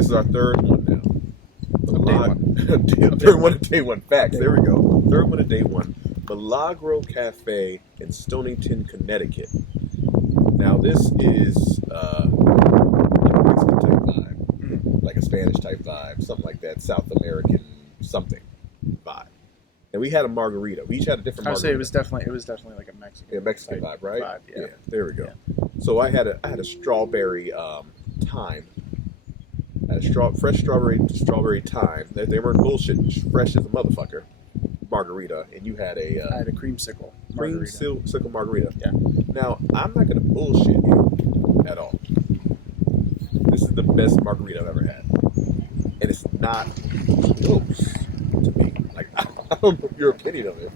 This is our third one now. Third one of day one. Facts. There we go. Third one of day one. Milagro Cafe in Stonington, Connecticut. Now this is like a Mexican type vibe, like a Spanish type vibe, something like that, South American something vibe. And we had a margarita. We each had a different margarita. I would say it was definitely like a Mexican. Mexican vibe, right? Yeah. There we go. Yeah. So I had a strawberry thyme. I had a fresh strawberry thyme. They weren't bullshitting, fresh as a motherfucker. Margarita, and you had a. I had a creamsicle margarita. Creamsicle margarita. Yeah. Now I'm not gonna bullshit you at all. This is the best margarita I've ever had, and it's not close to me. Like I don't know your opinion of it,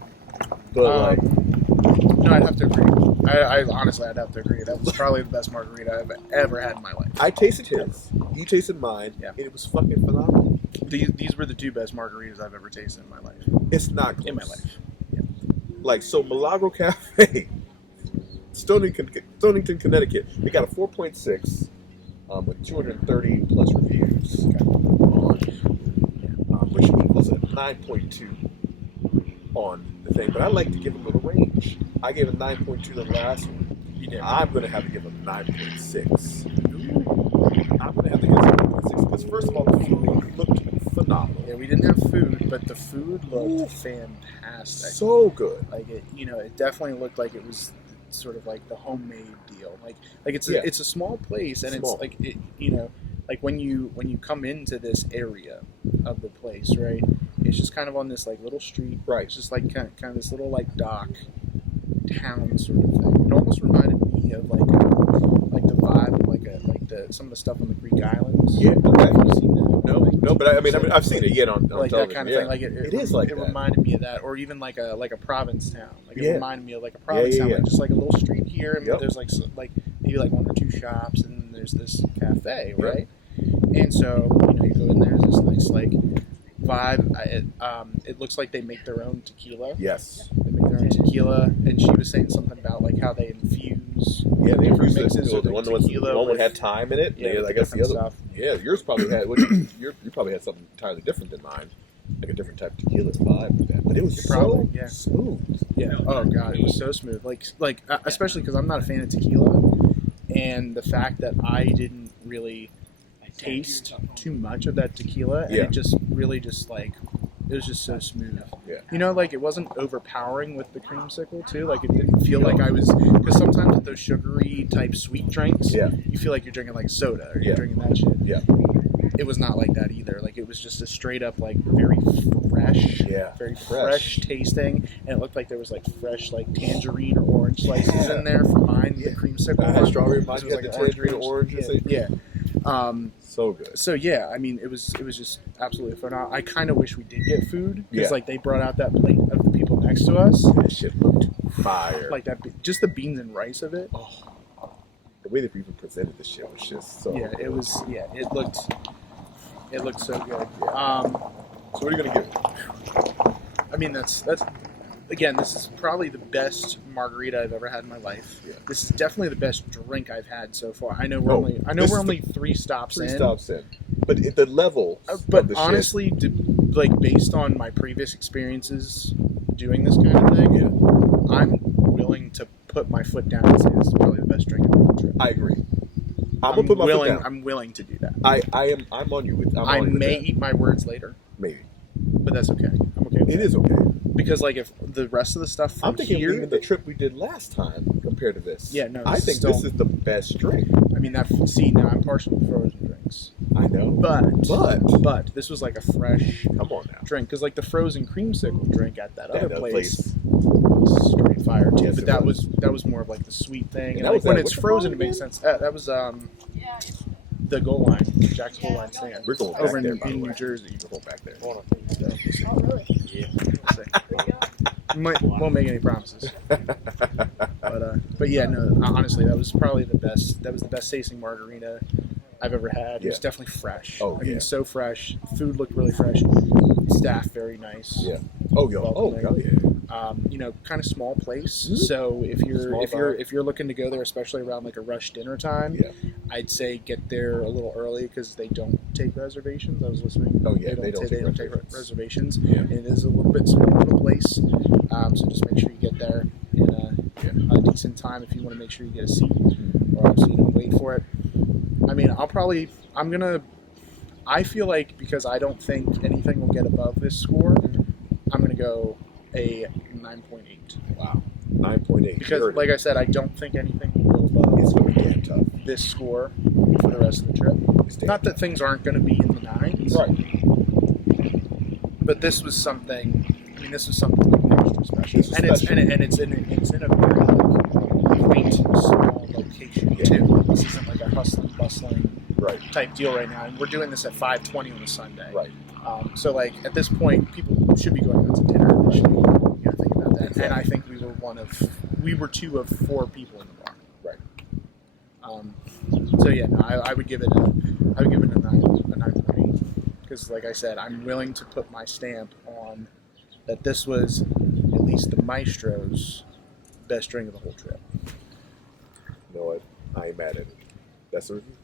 but no, I'd have to agree. I honestly, I'd have to agree. That was probably the best margarita I've ever had in my life. I tasted his. You tasted mine. Yeah. And it was fucking phenomenal. These were the two best margaritas I've ever tasted in my life. It's not close. In my life. Yeah. Like, so Milagro Cafe, Stonington, Connecticut, they got a 4.6 with 230 plus reviews, which equals a 9.2 on the thing. But I like to give them a little range. I gave a 9.2 to the last one. You did. I'm going to have to give them 9.6. I'm going to have to give them 9.6 because, first of all, the food looked phenomenal. Yeah, we didn't have food, but the food looked fantastic. So good. Like it, it definitely looked like it was sort of like the homemade deal. Like it's a small place, and Small. it's like like when you come into this area of the place, right? It's just kind of on this like little street. Right. It's just like kind of this little like dock town sort of thing. It almost reminded me of like the vibe of like some of the stuff on the Greek islands. Yeah. Okay. Have you seen that? No, but I've seen it on like television. that kind of thing. Like it is like it that. reminded me of that, or even like a province town. Like it reminded me of like a province Yeah. town, like just like a little street here, and Yep. there's like maybe like one or two shops, and then there's this cafe, right? And so you go in there, there's this nice like vibe. It looks like they make their own tequila. Yes. They make their own tequila, and she was saying something about like how they infuse. Yeah, they different infused mixes it. of The one with, had thyme in it. Yeah, I guess the other stuff. Yeah, yours probably had. You probably had something entirely different than mine, like a different type of tequila vibe with that. But it was smooth. Yeah. Oh god, it was so smooth. Like especially because I'm not a fan of tequila, and the fact that I didn't really taste too much of that tequila, and it just really just like it was just so smooth. Yeah. Like it wasn't overpowering with the creamsicle too. Like it didn't feel like I was, because sometimes with those sugary type sweet drinks, you feel like you're drinking like soda or you're drinking that shit. Yeah. It was not like that either. Like it was just a straight up like very fresh, very fresh tasting, and it looked like there was like fresh like tangerine or orange slices in there for mine. The creamsicle. I had strawberry. Mine was like like the tangerine, orange. Yeah. So good. So yeah, I mean, it was just absolutely phenomenal. I kind of wish we did get food because like they brought out that plate of the people next to us. That shit looked fire. Like that, just the beans and rice of it. Oh, the way they even presented the shit was just so. Yeah, it was. Yeah, it looked so good. Yeah. So what are you gonna give it? I mean, that's again, this is probably the best margarita I've ever had in my life. Yeah. This is definitely the best drink I've had so far. I know we're only 3 stops in. 3 stops in. But at the level but honestly, like based on my previous experiences doing this kind of thing, I'm willing to put my foot down and say this is probably the best drink I've ever tried. I agree. I'm gonna put my foot down. I'm willing to do that. I'm on you with. I may eat my words later. Maybe. But that's okay. I'm okay with it. It Is okay. Because like if the rest of the stuff from I'm thinking here, even the trip we did last time compared to this. Yeah, no. I think this is the best drink. I mean now I'm partial to frozen drinks. I know. But this was like a fresh drink because like the frozen creamsicle drink at that other place was straight fire too. Yes, but that was more of like the sweet thing. And like when it's frozen, it makes sense. That was the goal line, Jack's goal line stand. We're going over back in New Jersey. We're going back there. Oh really? Yeah. Won't make any promises. But yeah, no. Honestly, that was probably the best. That was the best tasting margarita I've ever had. It was definitely fresh. I mean, so fresh. Food looked really fresh. Staff very nice. Yeah. Oh, yo. Oh, yeah. Kind of small place. Mm-hmm. So if you're looking to go there, especially around like a rush dinner time, I'd say get there a little early because they don't take reservations. I was listening. Oh yeah, they don't take reservations. Yeah. And it is a little bit smaller of a place, so just make sure you get there in a decent time if you want to make sure you get a seat, or else wait for it. I mean, I feel like because I don't think anything will get above this score, I'm gonna go a 9.8. Wow, 9.8. Because, like I said, I don't think anything will go above. It's gonna be damn tough. This score for the rest of the trip. Not that things aren't going to be in the 9s, right? But this was something. I mean, this was something extra special, it's in a very quaint, small location too. This isn't like a hustling, bustling type deal right now. And we're doing this at 5:20 on a Sunday, right? So like at this point, people should be going out to dinner. They should be thinking about that. Exactly. And I think we were 2 of 4 people in the bar. Right. So yeah, no, I would give it a 9.8 because, like I said, I'm willing to put my stamp on that. This was at least the Maestro's best drink of the whole trip. You know what? I ain't mad at it. That's a review.